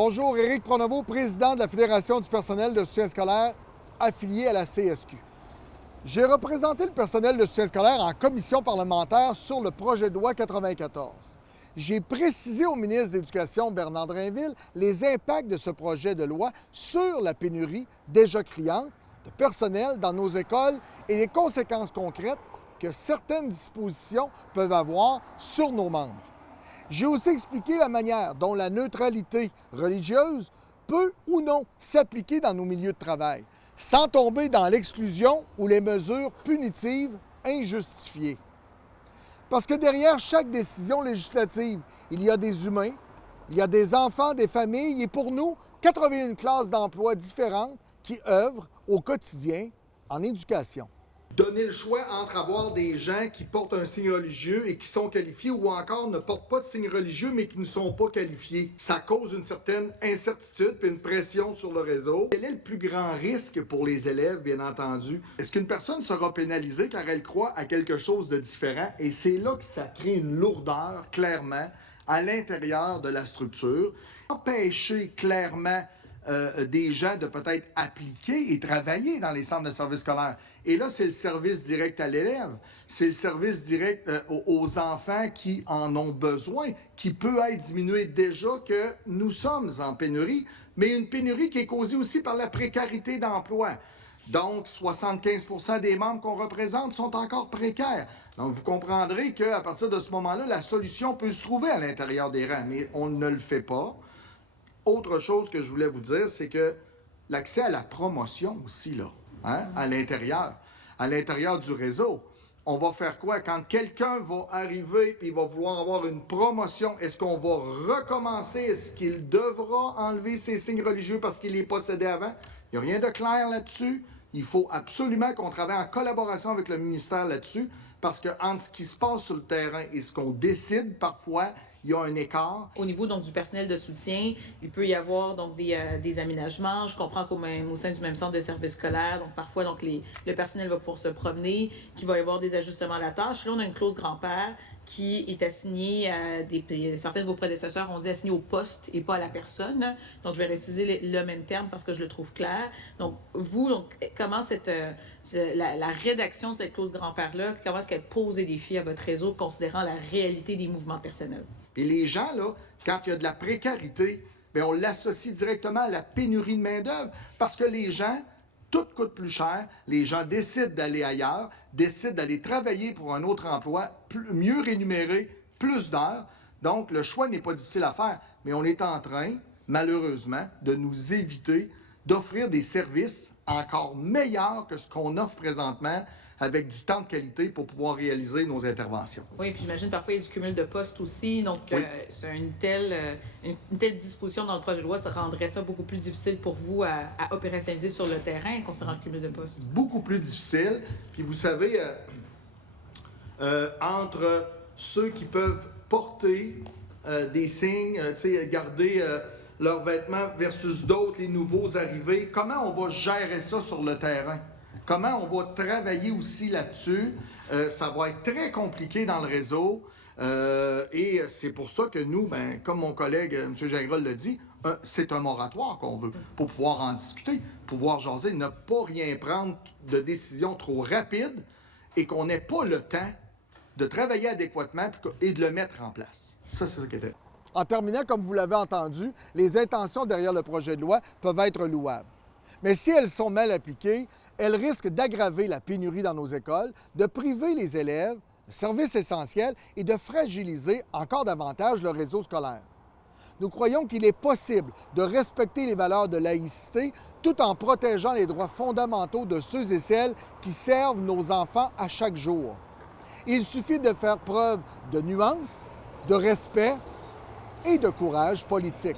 Bonjour, Éric Pronovo, président de la Fédération du personnel de soutien scolaire affilié à la CSQ. J'ai représenté le personnel de soutien scolaire en commission parlementaire sur le projet de loi 94. J'ai précisé au ministre de l'Éducation, Bernard Drinville, les impacts de ce projet de loi sur la pénurie déjà criante de personnel dans nos écoles et les conséquences concrètes que certaines dispositions peuvent avoir sur nos membres. J'ai aussi expliqué la manière dont la neutralité religieuse peut ou non s'appliquer dans nos milieux de travail, sans tomber dans l'exclusion ou les mesures punitives injustifiées. Parce que derrière chaque décision législative, il y a des humains, il y a des enfants, des familles, et pour nous, 81 classes d'emplois différentes qui œuvrent au quotidien en éducation. Donner le choix entre avoir des gens qui portent un signe religieux et qui sont qualifiés ou encore ne portent pas de signe religieux mais qui ne sont pas qualifiés. Ça cause une certaine incertitude et une pression sur le réseau. Quel est le plus grand risque pour les élèves, bien entendu? Est-ce qu'une personne sera pénalisée car elle croit à quelque chose de différent? Et c'est là que ça crée une lourdeur, clairement, à l'intérieur de la structure. Empêcher clairement des gens de peut-être appliquer et travailler dans les centres de services scolaires. Et là, c'est le service direct à l'élève, c'est le service direct aux enfants qui en ont besoin, qui peut être diminué déjà que nous sommes en pénurie, mais une pénurie qui est causée aussi par la précarité d'emploi. Donc, 75% des membres qu'on représente sont encore précaires. Donc, vous comprendrez qu'à partir de ce moment-là, la solution peut se trouver à l'intérieur des rangs, mais on ne le fait pas. Autre chose que je voulais vous dire, c'est que l'accès à la promotion aussi, là, à l'intérieur du réseau. On va faire quoi? Quand quelqu'un va arriver et il va vouloir avoir une promotion, est-ce qu'on va recommencer? Est-ce qu'il devra enlever ses signes religieux parce qu'il les possédait avant? Il n'y a rien de clair là-dessus. Il faut absolument qu'on travaille en collaboration avec le ministère là-dessus parce que entre ce qui se passe sur le terrain et ce qu'on décide parfois, il y a un écart. Au niveau donc, du personnel de soutien, il peut y avoir donc, des aménagements. Je comprends qu'au sein du même centre de service scolaire, donc parfois donc, le personnel va pouvoir se promener, qu'il va y avoir des ajustements à la tâche. Là, on a une clause grand-père qui est assignée à certains de vos prédécesseurs ont dit assignée au poste et pas à la personne. Donc, je vais réutiliser le même terme parce que je le trouve clair. Donc, vous, comment la rédaction de cette clause grand-père-là, comment est-ce qu'elle pose des défis à votre réseau considérant la réalité des mouvements personnels? Et les gens, là, quand il y a de la précarité, bien, on l'associe directement à la pénurie de main-d'œuvre parce que les gens, tout coûte plus cher, les gens décident d'aller ailleurs, décident d'aller travailler pour un autre emploi, mieux rémunéré, plus d'heures. Donc, le choix n'est pas difficile à faire, mais on est en train, malheureusement, de nous éviter d'offrir des services encore meilleurs que ce qu'on offre présentement avec du temps de qualité pour pouvoir réaliser nos interventions. Oui, puis j'imagine parfois il y a du cumul de postes aussi, donc oui. C'est une telle disposition dans le projet de loi, ça rendrait ça beaucoup plus difficile pour vous à opérationnaliser sur le terrain concernant le cumul de postes. Beaucoup plus difficile, puis vous savez, entre ceux qui peuvent porter des signes, garder leurs vêtements versus d'autres, les nouveaux arrivés, comment on va gérer ça sur le terrain? Comment on va travailler aussi là-dessus? Ça va être très compliqué dans le réseau. Et c'est pour ça que nous, comme mon collègue M. Gingras l'a dit, c'est un moratoire qu'on veut pour pouvoir en discuter, pouvoir jaser, ne pas rien prendre de décision trop rapide et qu'on n'ait pas le temps de travailler adéquatement et de le mettre en place. Ça, c'est ce qui était. En terminant, comme vous l'avez entendu, les intentions derrière le projet de loi peuvent être louables. Mais si elles sont mal appliquées, elles risquent d'aggraver la pénurie dans nos écoles, de priver les élèves de services essentiels et de fragiliser encore davantage le réseau scolaire. Nous croyons qu'il est possible de respecter les valeurs de laïcité tout en protégeant les droits fondamentaux de ceux et celles qui servent nos enfants à chaque jour. Il suffit de faire preuve de nuance, de respect et de courage politique.